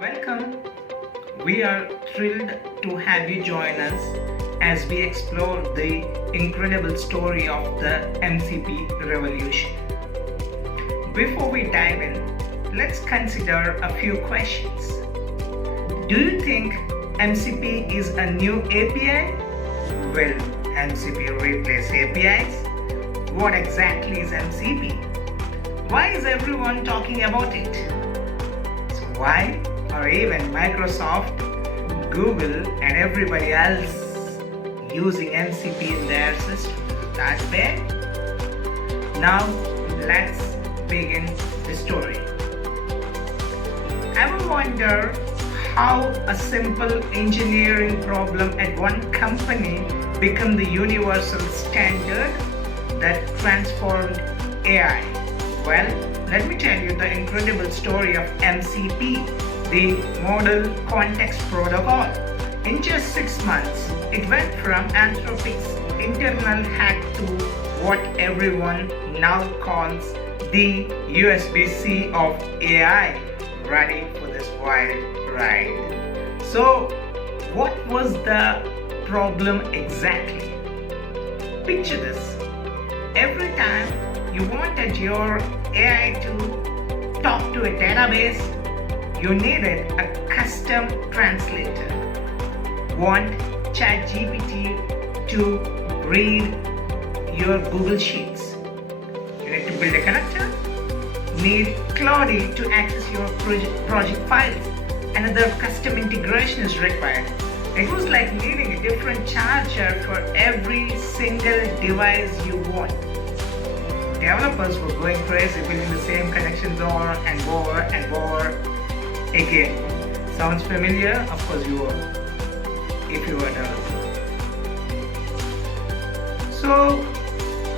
Welcome. We are thrilled to have you join us as we explore the incredible story of the MCP revolution. Before we dive in, let's consider a few questions. Do you think MCP is a new API? Will MCP replace APIs? What exactly is MCP? Why is everyone talking about it? So why are even Microsoft, Google and everybody else using MCP in their system? That's bad. Now let's begin the story. Ever wonder how a simple engineering problem at one company became the universal standard that transformed AI? Well, let me tell you the incredible story of MCP, the Model Context Protocol. In just 6 months, it went from Anthropic's internal hack to what everyone now calls the USB-C of AI. Ready for this wild ride? So, what was the problem exactly? Picture this. Every time you wanted your AI to talk to a database, you needed a custom translator. Want ChatGPT to read your Google Sheets? You need to build a connector. Need Claude to access your project files. Another custom integration is required. It was like needing a different charger for every single device you want. Developers were going crazy building the same connections over and over and over again. Sounds familiar? Of course you are, if you are a developer. So,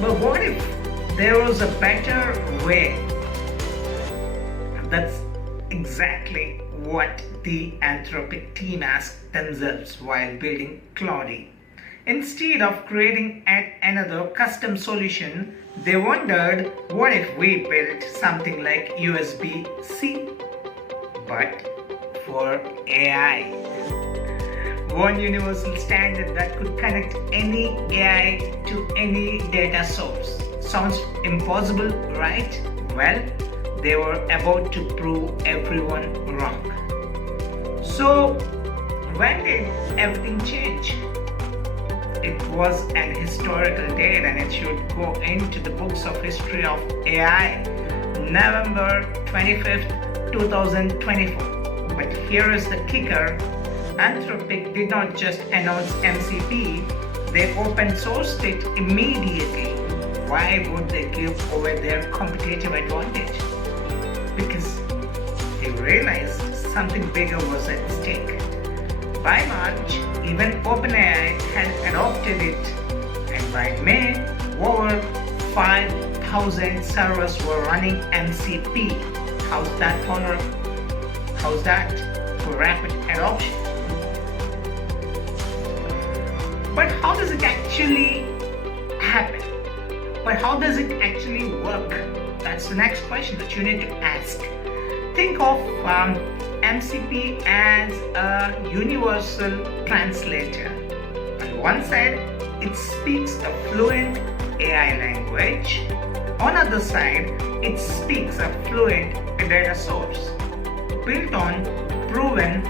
but what if there was a better way? That's exactly what the Anthropic team asked themselves while building Claude. Instead of creating another custom solution, they wondered, what if we built something like USB-C, but for AI? One universal standard that could connect any AI to any data source. Sounds impossible, right? Well, they were about to prove everyone wrong. So, when did everything change? It was an historical date and it should go into the books of history of AI. November 25th, 2024. But here is the kicker. Anthropic did not just announce MCP, they open sourced it immediately. Why would they give away their competitive advantage? Because they realized something bigger was at stake. By March, even OpenAI had adopted it, and by May, over 5,000 servers were running MCP. How's that for rapid adoption? But how does it actually happen? But how does it actually work? That's the next question that you need to ask. Think of MCP as a universal translator. On one side, it speaks a fluent AI language. On the other side, it speaks a fluent data source. Built on proven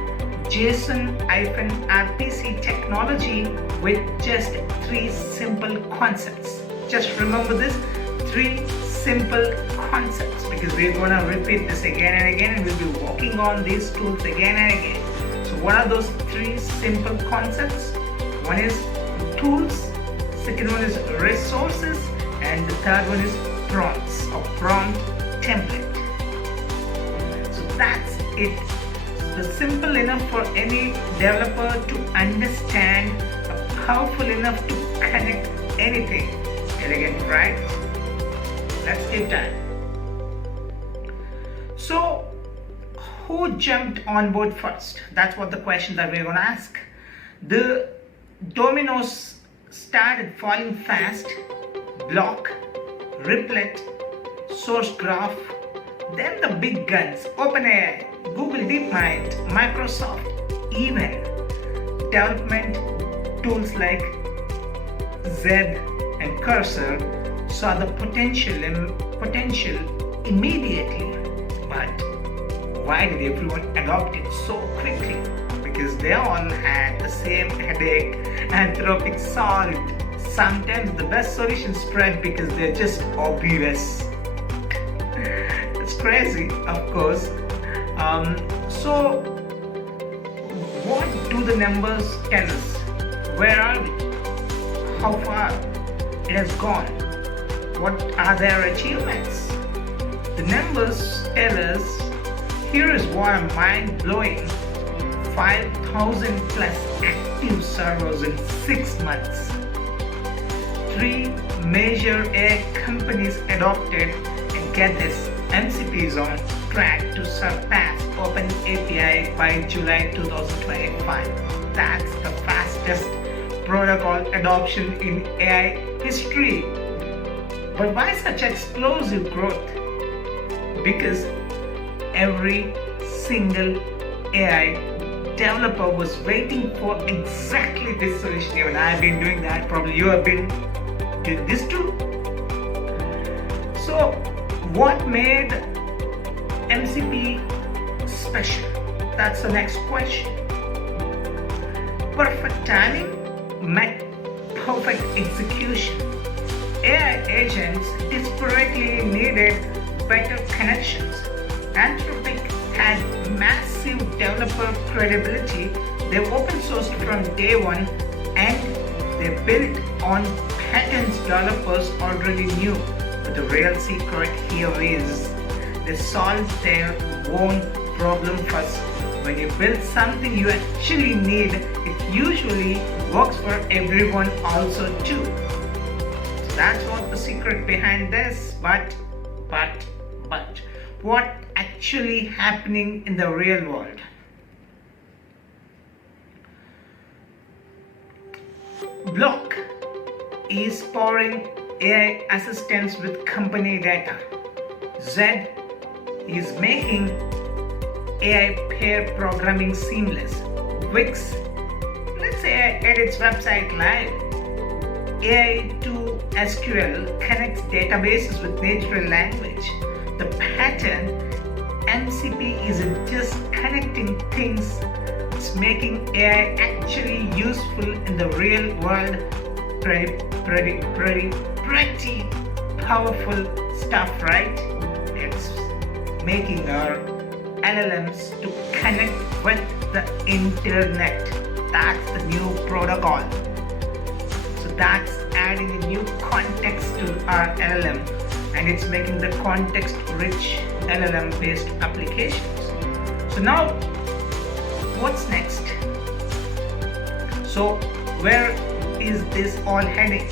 JSON-RPC technology with just 3 simple concepts. Just remember this, 3 simple concepts, because we're going to repeat this again and again and we'll be working on these tools again and again. So what are those 3 simple concepts? One is tools, second one is resources, and the third one is prompts or prompt template. So that's it. So simple enough for any developer to understand, powerful enough to connect anything. Elegant, right? Let's keep time. So, who jumped on board first? That's what the question that we're going to ask. The dominoes started falling fast. Block, Replit, Source Graph, Then the big guns, OpenAI, Google DeepMind, Microsoft, even development tools like Zed and Cursor saw the potential immediately. But why did everyone adopt it so quickly? Because they all had the same headache Anthropic solved. Sometimes the best solutions spread because they're just obvious. It's crazy, of course. So what do the numbers tell us? Where are we? How far it has gone? What are their achievements? The numbers tell us, here is what a mind-blowing 5,000 plus active servers in 6 months. 3 major AI companies adopted, and get this, MCP is on track to surpass OpenAI by July 2025. That's the fastest protocol adoption in AI history. But why such explosive growth? Because every single AI developer was waiting for exactly this solution. Even I've been doing that, probably you have been doing this too. So what made MCP special? That's the next question. Perfect timing met perfect execution. AI agents desperately needed better connections. Anthropic had massive developer credibility. They open sourced from day one, and they built on patterns developers already knew. But the real secret here is they solved their own problem first. When you build something you actually need, it usually works for everyone also too. So that's what the secret behind this. But what actually happening in the real world? Block is powering AI assistants with company data. Zed is making AI pair programming seamless. Wix, let's say, edits website live. AI to SQL connects databases with natural language. The pattern, MCP isn't just connecting things, it's making AI actually useful in the real world. Pretty powerful stuff, right? It's making our LLMs to connect with the internet. That's the new protocol. So that's adding a new context to our LLM, and it's making the context-rich LLM-based applications. So now, what's next? So where is this all heading?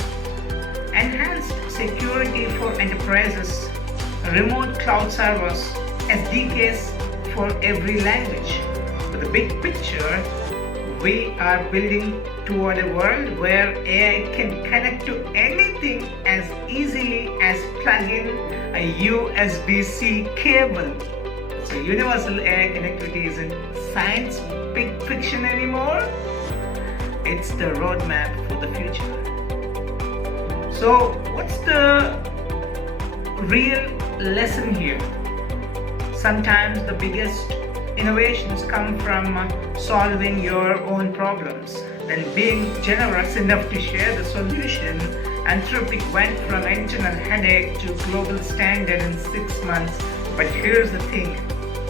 Enhanced security for enterprises, remote cloud servers, SDKs for every language. But the big picture, we are building toward a world where AI can connect to anything as easily as plug in a USB-C cable. So universal AI connectivity isn't science fiction anymore. It's the roadmap for the future. So what's the real lesson here? Sometimes the biggest innovations come from solving your own problems, then being generous enough to share the solution. Anthropic went from internal headache to global standard in 6 months. But here's the thing,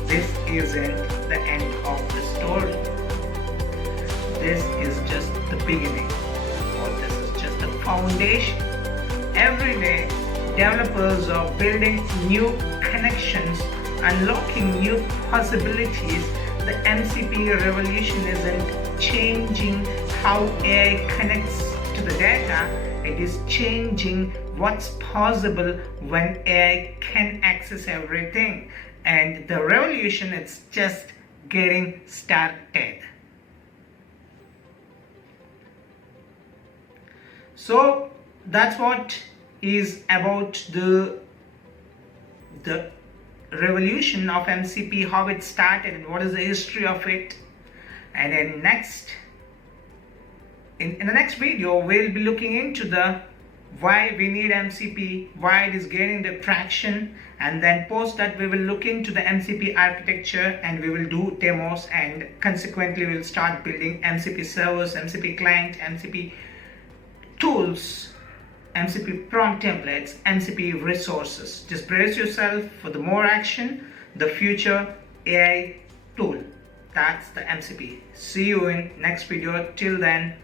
this isn't the end of the story. This is just the beginning, or this is just the foundation. Every day, developers are building new connections, unlocking new possibilities. The MCP revolution isn't changing how AI connects to the data, it is changing what's possible when AI can access everything. And the revolution is just getting started. So that's what is about the revolution of MCP, how it started and what is the history of it. And then in the next video we'll be looking into the why we need MCP, why it is gaining the traction, and then post that we will look into the MCP architecture and we will do demos, and consequently we'll start building MCP servers, MCP client, MCP tools, MCP prompt templates, MCP resources. Just brace yourself for the more action, the future AI tool. That's the MCP. See you in next video. Till then,